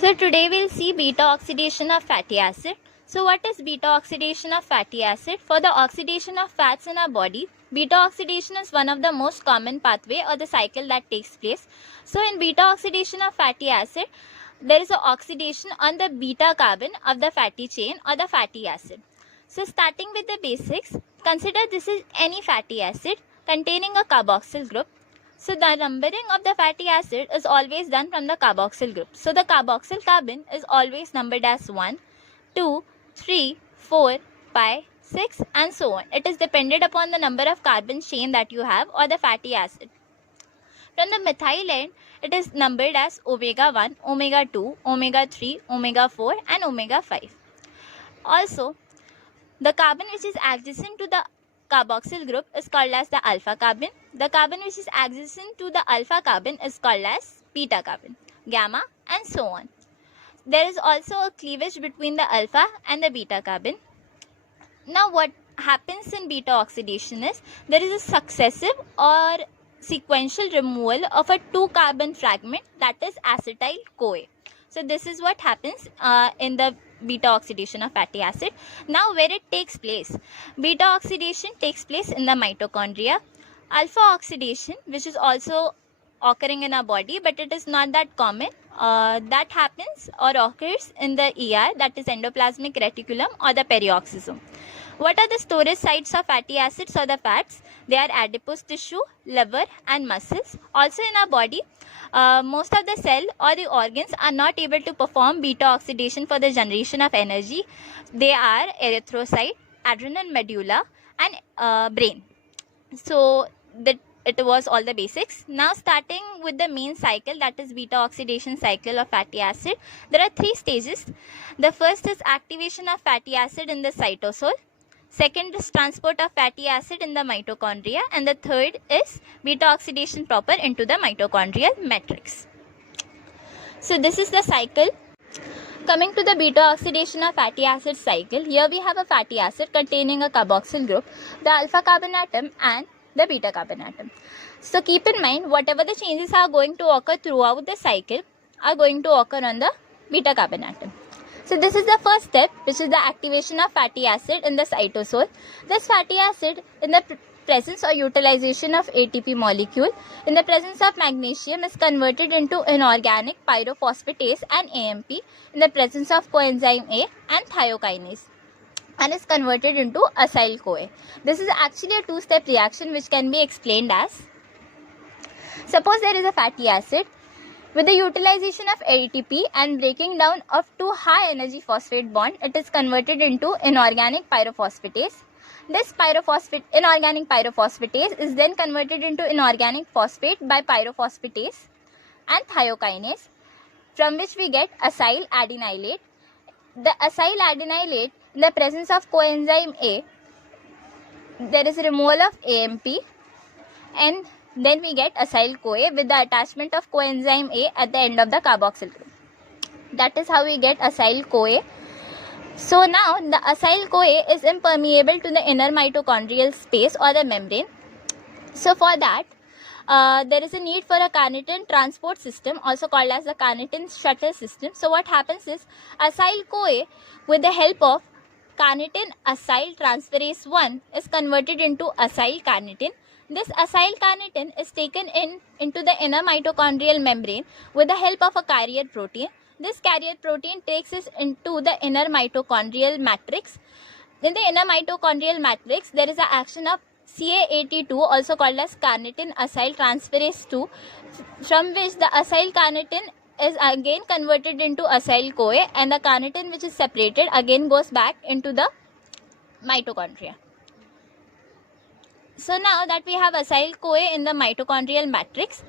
So today we'll see beta oxidation of fatty acid. So what is beta oxidation of fatty acid? For the oxidation of fats in our body, beta oxidation is one of the most common pathway or the cycle that takes place. So in beta oxidation of fatty acid, there is an oxidation on the beta carbon of the fatty chain or the fatty acid. So starting with the basics, consider this is any fatty acid containing a carboxyl group. So the numbering of the fatty acid is always done from the carboxyl group. So the carboxyl carbon is always numbered as 1, 2, 3, 4, 5, 6 and so on. It is dependent upon the number of carbon chain that you have or the fatty acid. From the methyl end, it is numbered as omega 1, omega 2, omega 3, omega 4 and omega 5. Also, the carbon which is adjacent to the carboxyl group is called as the alpha carbon. The carbon which is adjacent to the alpha carbon is called as beta carbon, gamma and so on. There is also a cleavage between the alpha and the beta carbon. Now what happens in beta oxidation is there is a successive or sequential removal of a 2-carbon fragment, that is acetyl-CoA. So this is what happens in the beta oxidation of fatty acid. Now where it takes place? Beta oxidation takes place in the mitochondria. Alpha oxidation, which is also occurring in our body, but it is not that common, that happens or occurs in the ER, that is endoplasmic reticulum or the perioxisome. What are the storage sites of fatty acids or the fats? They are adipose tissue, liver and muscles. Also in our body, most of the cell or the organs are not able to perform beta oxidation for the generation of energy. They are erythrocyte, adrenal medulla and brain. So it was all the basics. Now starting with the main cycle, that is beta oxidation cycle of fatty acid, there are 3 stages. The first is activation of fatty acid in the cytosol. Second is transport of fatty acid in the mitochondria, and the third is beta oxidation proper into the mitochondrial matrix. So this is the cycle. Coming to the beta oxidation of fatty acid cycle, here we have a fatty acid containing a carboxyl group, the alpha carbon atom and the beta carbon atom. So keep in mind, whatever the changes are going to occur throughout the cycle are going to occur on the beta carbon atom. So this is the first step, which is the activation of fatty acid in the cytosol. This fatty acid, in the presence or utilization of ATP molecule, in the presence of magnesium, is converted into inorganic pyrophosphatase and AMP in the presence of coenzyme A and thiokinase, and is converted into acyl-CoA. This is actually a 2-step reaction which can be explained as, suppose there is a fatty acid. With the utilization of ATP and breaking down of 2 high energy phosphate bond, it is converted into inorganic pyrophosphatase. This inorganic pyrophosphatase is then converted into inorganic phosphate by pyrophosphatase and thiokinase, from which we get acyl adenylate. The acyl adenylate, in the presence of coenzyme A, there is removal of AMP, and then we get acyl-CoA with the attachment of coenzyme A at the end of the carboxyl group. That is how we get acyl-CoA. So now the acyl-CoA is impermeable to the inner mitochondrial space or the membrane. So for that, there is a need for a carnitine transport system, also called as the carnitine shuttle system. So what happens is, acyl-CoA, with the help of carnitine acyl transferase 1, is converted into acyl-carnitine. This acyl-carnitine is taken into the inner mitochondrial membrane with the help of a carrier protein. This carrier protein takes us into the inner mitochondrial matrix. In the inner mitochondrial matrix, there is an action of CA82, also called as carnitine acyl transferase 2, from which the acyl-carnitine is again converted into acyl-CoA, and the carnitine which is separated again goes back into the mitochondria. So now that we have acyl-CoA in the mitochondrial matrix,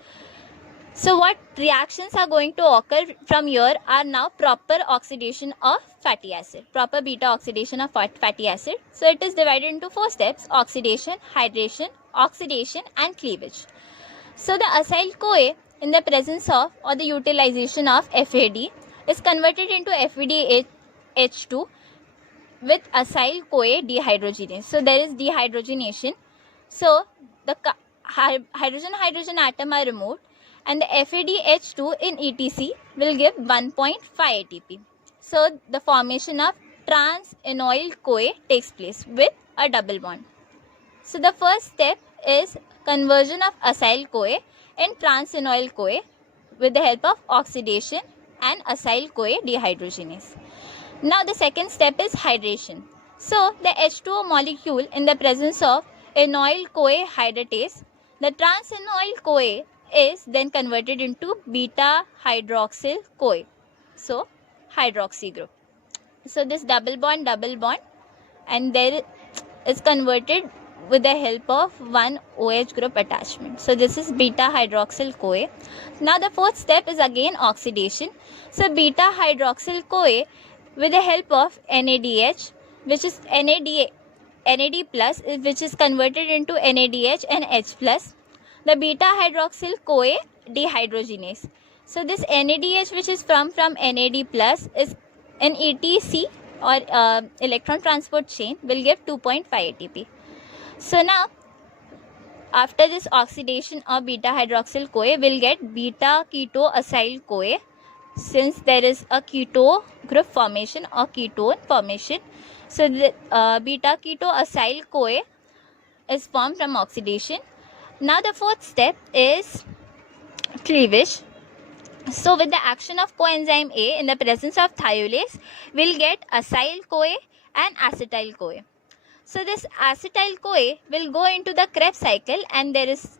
so what reactions are going to occur from here are now proper oxidation of fatty acid, proper beta oxidation of fatty acid. So it is divided into 4 steps: oxidation, hydration, oxidation and cleavage. So the acyl-CoA, in the presence of or the utilization of FAD, is converted into FADH2 with acyl-CoA dehydrogenase. So there is dehydrogenation. So the hydrogen atom are removed, and the FADH2 in ETC will give 1.5 ATP. So the formation of trans-enoyl CoA takes place with a double bond. So the first step is conversion of acyl CoA in trans-enoyl CoA with the help of oxidation and acyl CoA dehydrogenase. Now the second step is hydration. So the H2O molecule in the presence of enoyl CoA hydratase, the trans-enoyl CoA is then converted into beta hydroxyl CoA. So hydroxy group. So this double bond and there is converted with the help of one OH group attachment. So this is beta hydroxyl CoA. Now the fourth step is again oxidation. So beta hydroxyl CoA with the help of NADH, which is NAD plus, which is converted into NADH and H plus, the beta hydroxyl CoA dehydrogenase. So this NADH, which is from NAD plus, is an ETC or electron transport chain, will give 2.5 ATP. So now after this oxidation of beta hydroxyl CoA, we'll get beta keto acyl CoA, since there is a keto group formation or ketone formation. So the beta keto acyl CoA is formed from oxidation. Now the fourth step is cleavage. So with the action of coenzyme A in the presence of thiolase, we'll get acyl CoA and acetyl CoA. So this acetyl CoA will go into the Krebs cycle and there is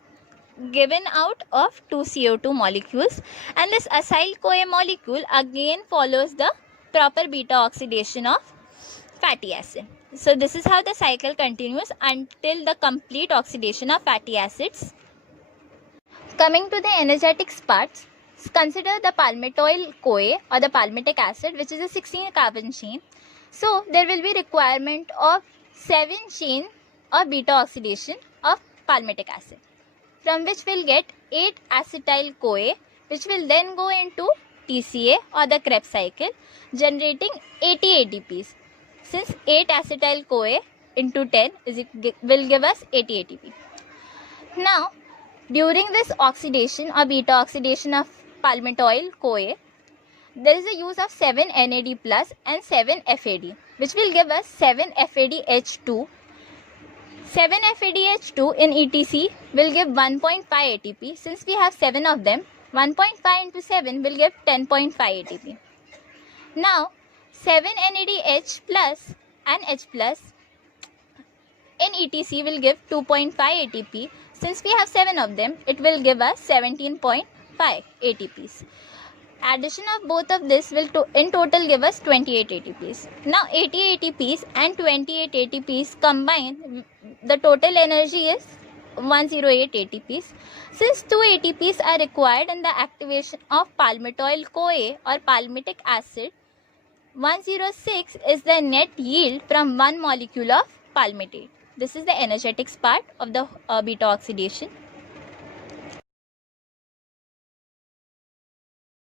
given out of 2 CO2 molecules, and this acyl CoA molecule again follows the proper beta oxidation of fatty acid. So this is how the cycle continues until the complete oxidation of fatty acids. Coming to the energetics parts, consider the palmitoyl CoA or the palmitic acid, which is a 16 carbon chain. So there will be requirement of 7 chain of beta oxidation of palmitic acid, from which we'll get 8 acetyl CoA, which will then go into TCA or the Krebs cycle, generating 80 ATPs. Since 8 acetyl CoA into 10 will give us 80 ATP. Now, during this oxidation or beta oxidation of palmitoyl CoA, there is a use of 7 NAD plus and 7 FAD, which will give us 7 FADH2. 7 FADH2 in ETC will give 1.5 ATP. Since we have 7 of them, 1.5 into 7 will give 10.5 ATP. Now, 7 NADH plus and H plus in ETC will give 2.5 ATP. Since we have 7 of them, it will give us 17.5 ATPs. Addition of both of this will in total give us 28 ATPs. Now 80 ATPs and 28 ATPs combined, the total energy is 108 ATPs. Since 2 ATPs are required in the activation of palmitoyl CoA or palmitic acid, 106 is the net yield from one molecule of palmitate. This is the energetics part of the beta oxidation.